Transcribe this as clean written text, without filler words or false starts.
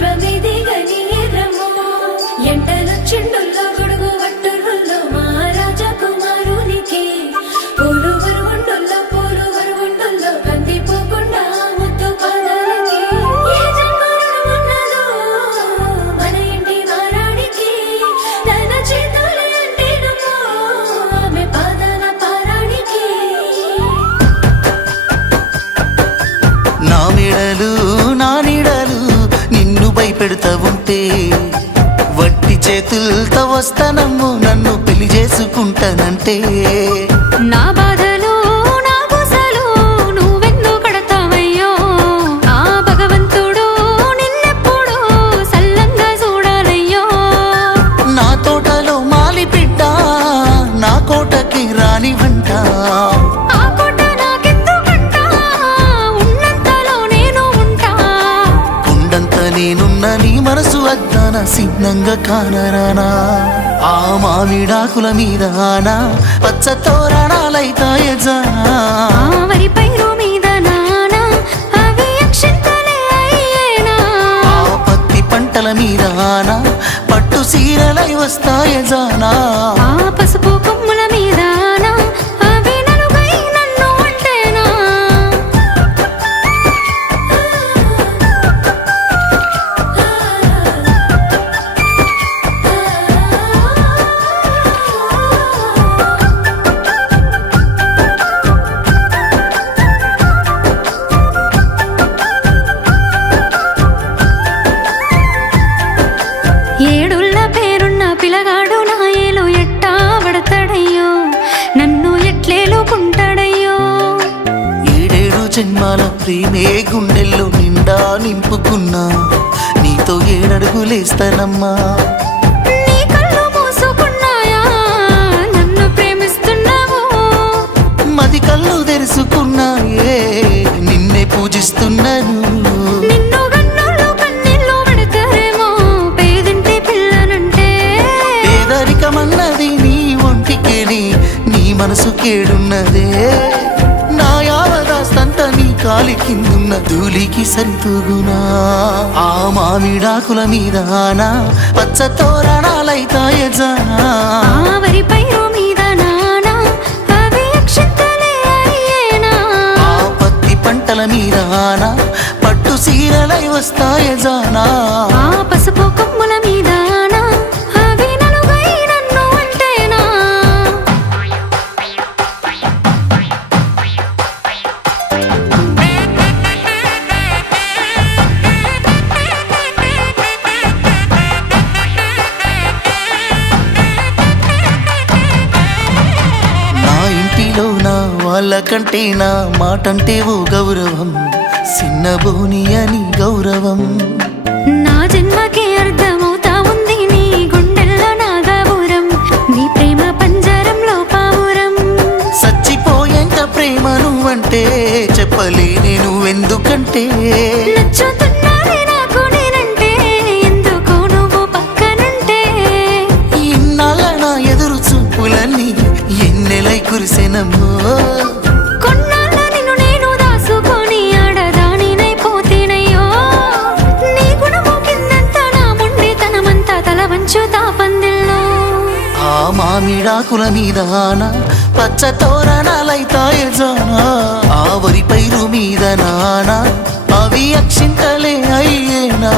విశ్వమిది గని ఎర్రమో ఎంటల చెండుల్లో గొడుగు వట్టుల్లో మహారాజా కుమారునికి పూలు వరువుండుల్లో కందిపోకుండా ముత్తు పాదాలకి ఏ జన్మరుణం ఉన్నదో మన ఇంటి మారాడికి తన చేతులు అంటేనమ్మో ఆమె పాదాల పారాడికి నా మెడలు నా నీడలు నిన్ను భయపెడతా ఉంటే వట్టి చేతులతో వస్తానమ్మో నన్ను పెళ్లి చేసుకుంటానంటే నా బాధలు నా గుసలు నువ్వెందు కడతావయ్యో ఆ భగవంతుడు నిన్నెప్పుడు సల్లంగా చూడాలయ్యో నా తోటలో మాలి బిడ్డ నా కోటకి రాని వంట ఆ కోట నాకెందుకంట ఉన్నంతలో నేను ఉంటా కొండంత నేనున్న నీ మనసు అద్దాన సిన్నంగా కానరానా ఆ మామిడాకుల మీద ఆనా పచ్చ తోరణాలైతాయ జానా ఆ వరి పైరు మీద నానా అవి అక్షంతలే అయ్యేనా ఆ పత్తి పంటల మీద ఆనా పట్టు సీరలై వస్తాయ జానా ఆ పసుపు కొమ్ముల మీద నా అవి నలుగై నన్ను అంటేనా ఏడుళ్ళ పేరున్న పిలగాడు నా ఏలు ఎట్టా పడతాడయ్యో నన్ను ఎట్లేలుకుంటాడయ్యో ఏడేడు జన్మాల ప్రేమే గుండెల్లో నిండా నింపుకున్నా నీతో ఏడడుగులేస్తానమ్మా నీ కళ్ళు మూసుకున్నాయా నన్ను ప్రేమిస్తున్నావు మది కళ్ళు తెరుచుకున్నాయే నిన్నే పూజిస్తున్నాను నిన్ను గన్నులు కన్నీళ్ళు పెడతారేమో పేదింటి పిల్లనంటే పేదరికమన్నది నీ ఒంటికేని నీ మనసు కేడున్నదే నా యావదాస్తంతా నీ కాలి కిందున్న ధూళికి సరితూగునా ఆ మామిడాకుల మీద ఆనా పచ్చ తోరణాలైతాయ జానా ఆ వరి పైరు మీద నానా అవి అక్షంతలే అయ్యేనా ఆ పత్తి పంటల మీద ఆనా పట్టు సీరలై వస్తాయ జానా ఆ పసుపు కొమ్ముల మీద నా అవి నలుగై నన్ను అంటేనా నా ఇంటిలో నా వాళ్ళకంటే నా మాటంటే ఓ గౌరవం సిన్నబోని అని గౌరవం నా జన్మకే అర్థమవుతా ఉంది నీ గుండెల్లో నా గౌరం నీ ప్రేమ పంజరంలో పావురం చచ్చిపోయేంత ప్రేమ నువ్వంటే చెప్పలేనే నువ్వెందుకంటే నచ్చుతున్నది నాకు నేనంటే ఎందుకో నువ్వు పక్కనుంటే ఇన్నాళ్ళ నా ఎదురు చూపులన్నీ ఎన్నెలై కురిసెనమ్మో కొన్నాళ్ళ నిన్ను నేను దాసుకొని ఆడదానినైపోతేనయ్యో నీ గుణము కిందంతా నా మొండితనమంతా తల వంచుతా పందిల్లో ఆ మామిడాకుల మీద ఆనా పచ్చ తోరణాలైతాయ జానా ఆ వరి పైరు మీద నానా అవి అక్షింతలే అయ్యేనా